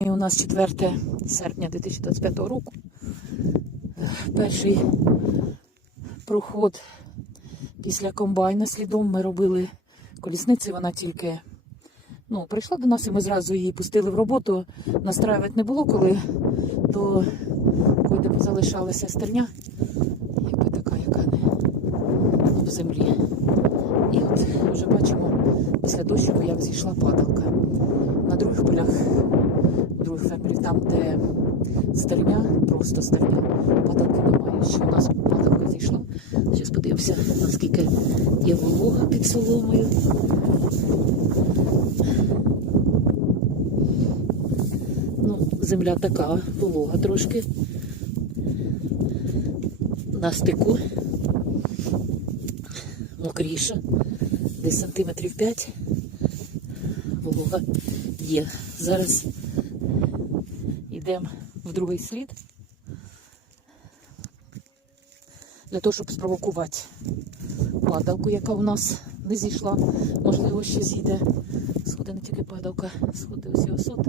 І у нас 4 серпня 2025 року. Перший проход після комбайна слідом ми робили колісниці, вона тільки ну, прийшла до нас, і ми зразу її пустили в роботу. Настраювати не було, коли до койде залишалася стерня, якби така, яка не в землі. І от вже бачимо після дощу, як зійшла падалка. На других полях, там, де стерня, просто стерня, падалки немає. Ще у нас падалка зійшла. Зараз подивимося, наскільки є волога під соломою. Ну, земля така волога трошки. На стику мокріша, десь сантиметрів 5. Волога є. Зараз йдемо в другий слід для того, щоб спровокувати падалку, яка у нас не зійшла. Можливо, ще зійде. Сходи не тільки падалка, сходи усі осот.